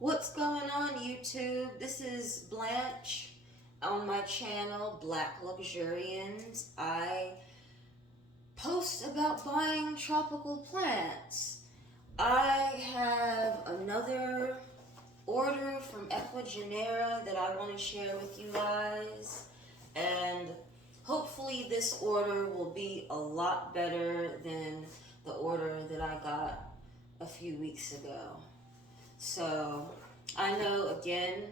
What's going on, YouTube? This is Blanche on my channel, Black Luxurians. I post about buying tropical plants. I have another order from Ecuagenera that I want to share with you guys. And hopefully this order will be a lot better than the order that I got a few weeks ago. So, I know again,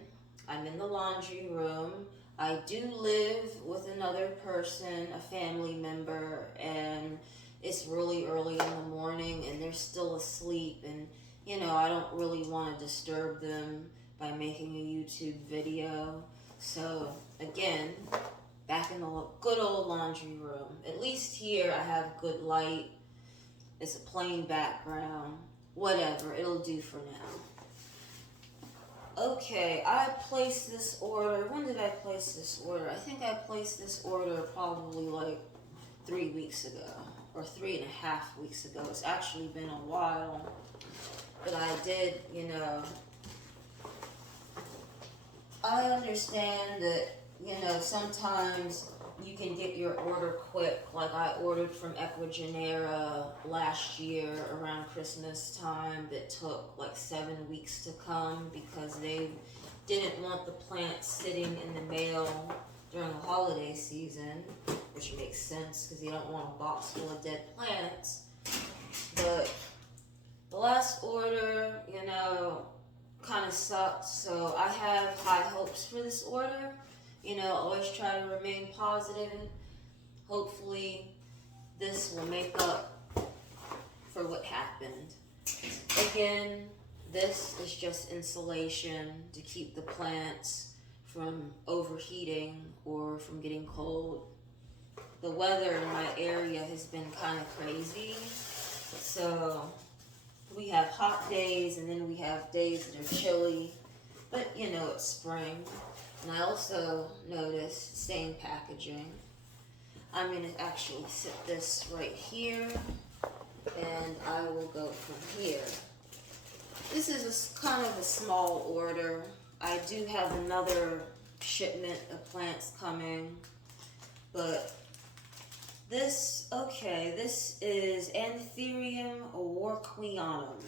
I'm in the laundry room. I do live with another person, a family member, and it's really early in the morning and they're still asleep. And, I don't really want to disturb them by making a YouTube video. So, again, back in the good old laundry room. At least here I have good light. It's a plain background. Whatever, it'll do for now. Okay, I placed this order. When did I place this order? I think I placed this order probably like 3 weeks ago, or 3.5 weeks ago. It's actually been a while. But I did, I understand that, sometimes you can get your order quick. Like I ordered from Ecuagenera last year around Christmas time that took like 7 weeks to come because they didn't want the plants sitting in the mail during the holiday season, which makes sense because you don't want a box full of dead plants. But the last order, kind of sucked, so I have high hopes for this order. Always try to remain positive and hopefully this will make up for what happened. Again, this is just insulation to keep the plants from overheating or from getting cold. The weather in my area has been kind of crazy, so we have hot days and then we have days that are chilly, but it's spring. And I also noticed same packaging. I'm going to actually sit this right here and I will go from here. This is kind of a small order. I do have another shipment of plants coming, but this is Anthurium warquianum.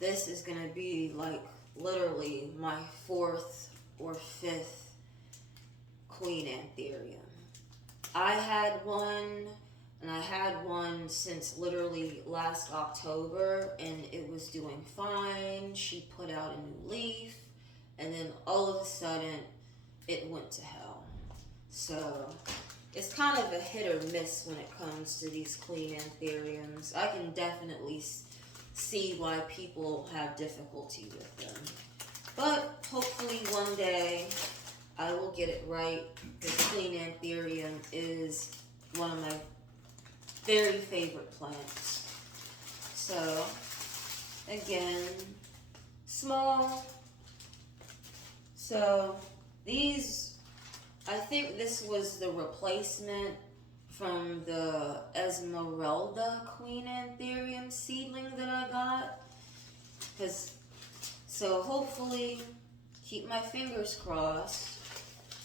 This is going to be like literally my 4th or 5th queen anthurium. I had one since literally last October and it was doing fine. She put out a new leaf and then all of a sudden it went to hell. So it's kind of a hit or miss when it comes to these queen anthuriums. I can definitely see why people have difficulty with them. But hopefully one day I will get it right. The queen anthurium is one of my very favorite plants. So, again, small. So, I think this was the replacement from the Esmeralda Queen Anthurium seedling that I got. So hopefully, keep my fingers crossed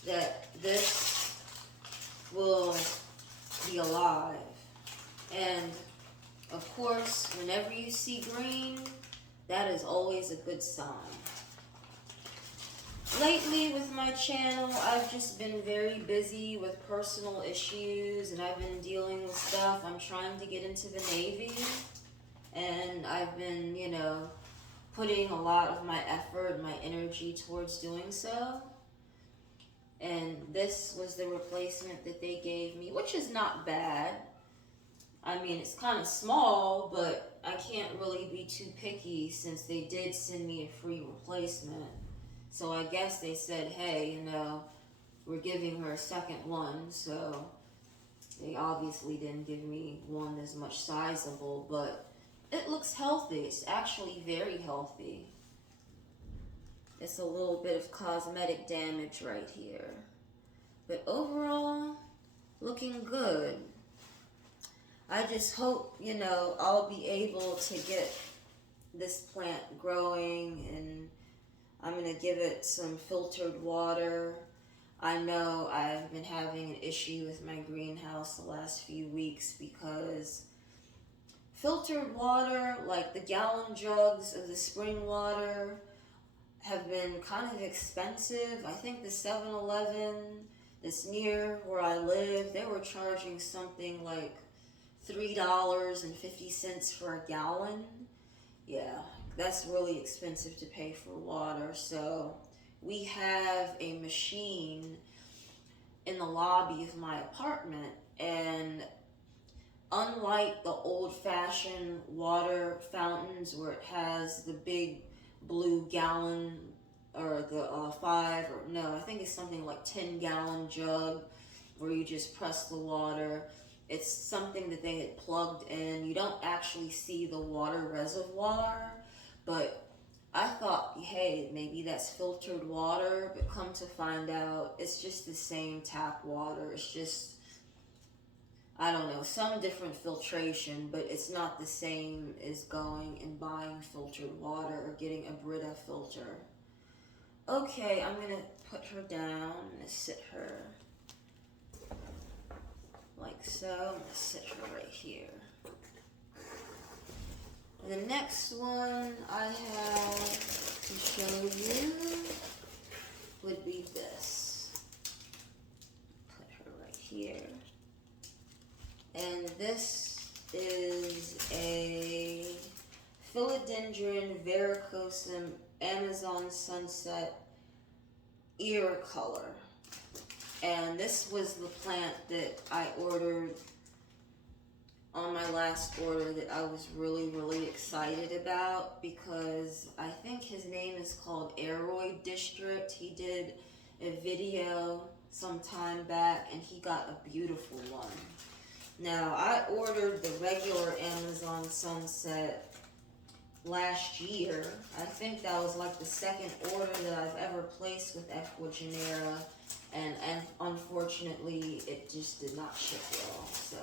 that this will be alive. And of course, whenever you see green, that is always a good sign. Lately with my channel, I've just been very busy with personal issues and I've been dealing with stuff. I'm trying to get into the Navy and I've been, putting a lot of my effort, my energy towards doing so. And this was the replacement that they gave me, which is not bad. I mean, it's kind of small, but I can't really be too picky since they did send me a free replacement. So I guess they said, hey, we're giving her a second one. So they obviously didn't give me one as much sizable, but it looks healthy. It's actually very healthy. It's a little bit of cosmetic damage right here. But overall, looking good. I just hope, I'll be able to get this plant growing, and I'm gonna give it some filtered water. I know I've been having an issue with my greenhouse the last few weeks because filtered water, like the gallon jugs of the spring water, have been kind of expensive. I think the 7-Eleven that's near where I live, they were charging something like $3.50 for a gallon. Yeah, that's really expensive to pay for water. So we have a machine in the lobby of my apartment, and unlike the old-fashioned water fountains where it has the big blue gallon, or the 5, or no, I think it's something like 10-gallon jug where you just press the water. It's something that they had plugged in. You don't actually see the water reservoir, but I thought, hey, maybe that's filtered water, but come to find out, it's just the same tap water. It's just, I don't know, some different filtration, but it's not the same as going and buying filtered water or getting a Brita filter. Okay, I'm gonna put her down. I'm gonna sit her like so. I'm gonna sit her right here. The next one I have to show you would be this. Put her right here. And this is a Philodendron verrucosum Amazon Sunset ear color. And this was the plant that I ordered on my last order that I was really, really excited about, because I think his name is called Aroid District. He did a video some time back and he got a beautiful one. Now, I ordered the regular Amazon Sunset last year. I think that was like the second order that I've ever placed with Ecuagenera, and unfortunately it just did not ship well. So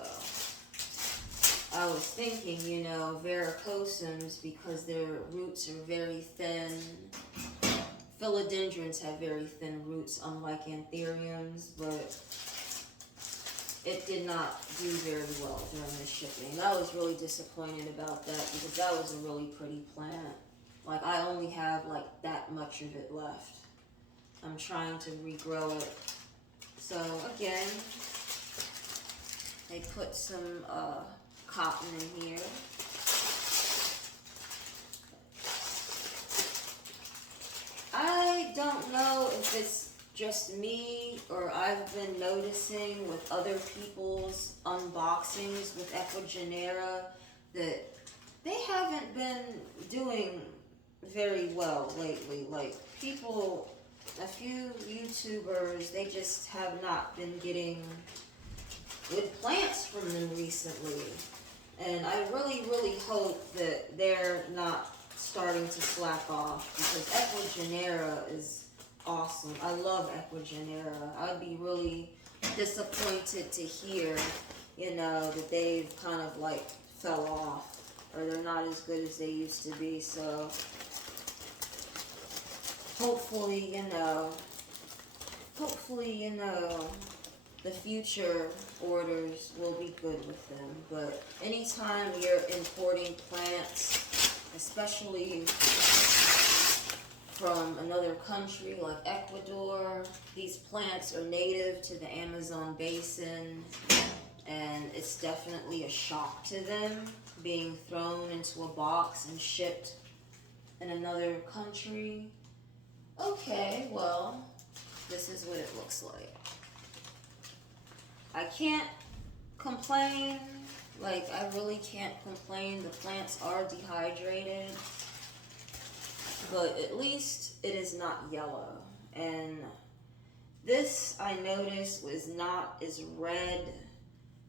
I was thinking, you know, verrucosums, because their roots are very thin. Philodendrons have very thin roots, unlike anthuriums, but it did not do very well during the shipping. I was really disappointed about that, because that was a really pretty plant. Like, I only have like that much of it left. I'm trying to regrow it. So again, they put some cotton in here. I don't know if it's just me, or I've been noticing with other people's unboxings with Ecuagenera that they haven't been doing very well lately. Like, people, a few YouTubers, they just have not been getting good plants from them recently. And I really, really hope that they're not starting to slack off, because Ecuagenera is awesome. I love Ecuagenera. I'd be really disappointed to hear, you know, that they've kind of like fell off, or they're not as good as they used to be. So hopefully, you know, the future orders will be good with them. But anytime you're importing plants, especially from another country like Ecuador, these plants are native to the Amazon basin, and it's definitely a shock to them being thrown into a box and shipped in another country. Okay, well, this is what it looks like. I can't complain. Like, I really can't complain. The plants are dehydrated, but at least it is not yellow. And this, I noticed, was not as red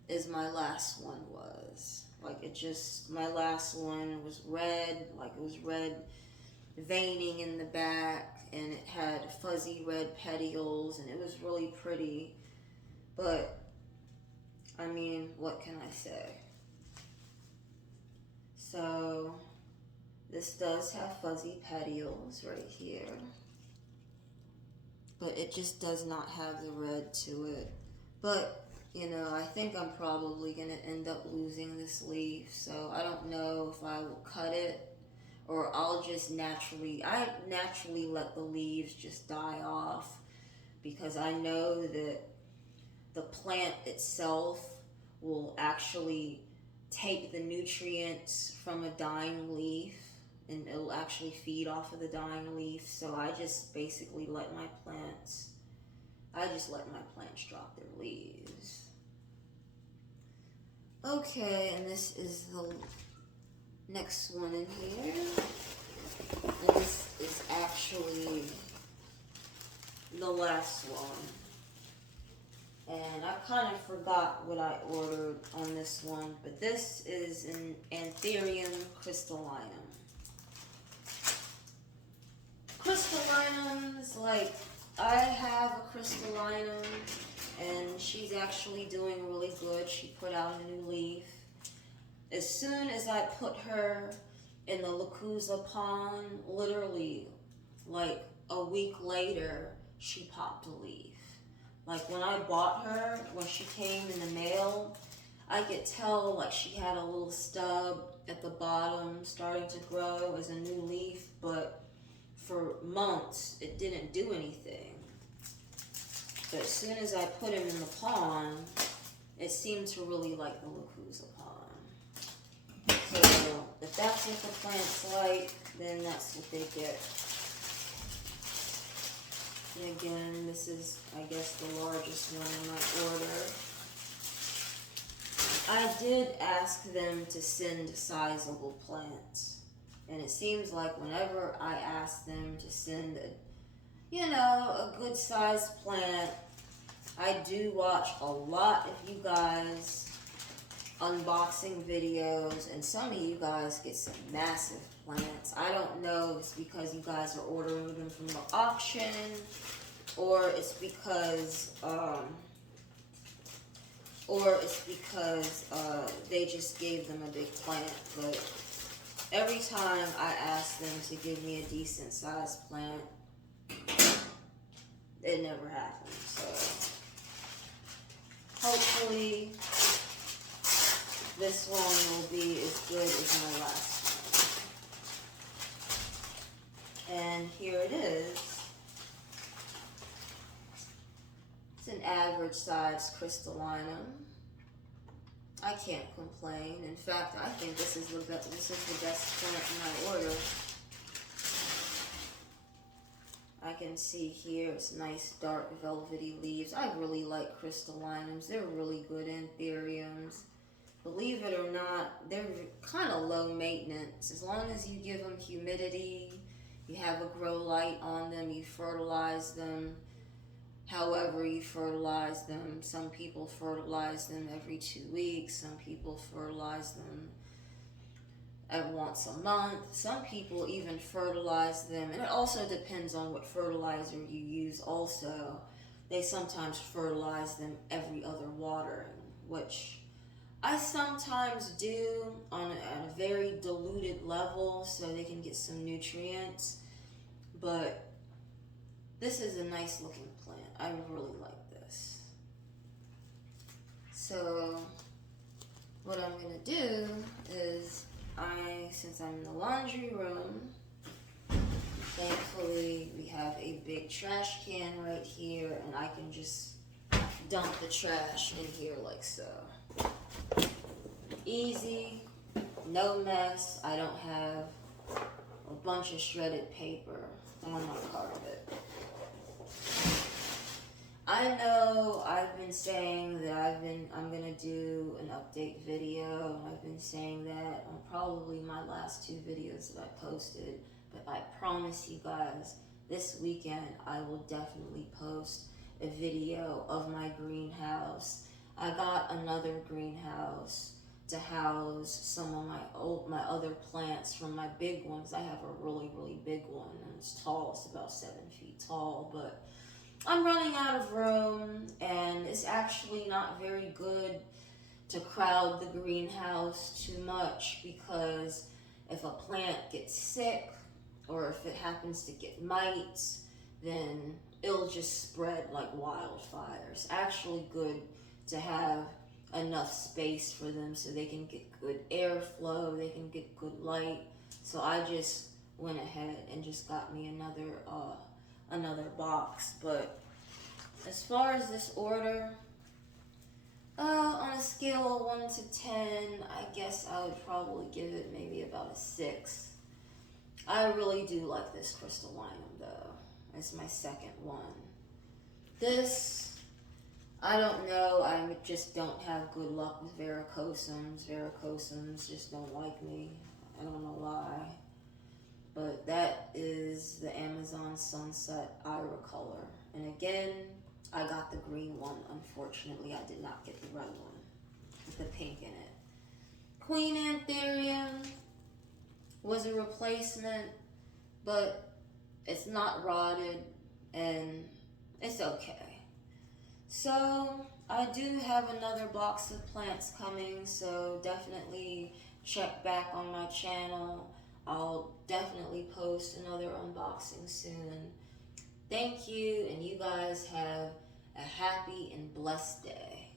as my last one was. Like, it just, my last one was red, like it was red veining in the back, and it had fuzzy red petioles, and it was really pretty. But I mean, what can I say? So This does have fuzzy petioles right here, but it just does not have the red to it. But, you know, I think I'm probably going to end up losing this leaf, so I don't know if I will cut it or I'll just I naturally let the leaves just die off because I know that the plant itself will actually take the nutrients from a dying leaf and it'll actually feed off of the dying leaf. So I just basically let my plants drop their leaves. Okay, and this is the next one in here. And this is actually the last one. And I kind of forgot what I ordered on this one, but this is an Anthurium crystallinum. Crystallinums, like, I have a crystallinum, and she's actually doing really good. She put out a new leaf. As soon as I put her in the Lacusa pond, literally, like, a week later, she popped a leaf. Like, when I bought her, when she came in the mail, I could tell, like, she had a little stub at the bottom starting to grow as a new leaf, but for months, it didn't do anything. But as soon as I put him in the pond, it seemed to really like the Lacusa pond. So, if that's what the plant's like, then that's what they get. And again, this is, I guess, the largest one in my order. I did ask them to send sizable plants. And it seems like whenever I ask them to send a good sized plant, I do watch a lot of you guys unboxing videos, and some of you guys get some massive plants. I don't know if it's because you guys are ordering them from the auction, or it's because they just gave them a big plant. But every time I ask them to give me a decent sized plant, it never happens. So hopefully this one will be as good as my last one. And here it is. It's an average size crystallinum. I can't complain. In fact, I think this is the best plant in my order. I can see here it's nice dark velvety leaves. I really like crystallinums. They're really good anthuriums. Believe it or not, they're kind of low maintenance. As long as you give them humidity, you have a grow light on them, you fertilize them however you fertilize them. Some people fertilize them every 2 weeks. Some people fertilize them once a month. Some people even fertilize them, and it also depends on what fertilizer you use also. They sometimes fertilize them every other watering, which I sometimes do at a very diluted level so they can get some nutrients. But this is a nice looking plant. I really like this. So what I'm going to do is, since I'm in the laundry room, thankfully we have a big trash can right here, and I can just dump the trash in here like so. Easy, no mess. I don't have a bunch of shredded paper on my carpet. I know I've been saying that I'm gonna do an update video, and I've been saying that on probably my last 2 videos that I posted, but I promise you guys, this weekend I will definitely post a video of my greenhouse. I got another greenhouse to house some of my other plants from my big ones. I have a really, really big one, and it's tall. It's about 7 feet tall, but I'm running out of room, and it's actually not very good to crowd the greenhouse too much, because if a plant gets sick or if it happens to get mites, then it'll just spread like wildfire. It's actually good to have enough space for them so they can get good airflow, they can get good light. So I just went ahead and just got me another box. But as far as this order, on a scale of 1 to 10, I guess I would probably give it maybe about a 6. I really do like this crystallinum though. It's my second one. This, I don't know, I just don't have good luck with varicosums. Varicosums just don't like me. I don't know why. But that is the Amazon Sunset Ira color. And again, I got the green one. Unfortunately, I did not get the red one with the pink in it. Queen Anthurium was a replacement, but it's not rotted and it's okay. So I do have another box of plants coming, so definitely check back on my channel. I'll definitely post another unboxing soon. Thank you, and you guys have a happy and blessed day.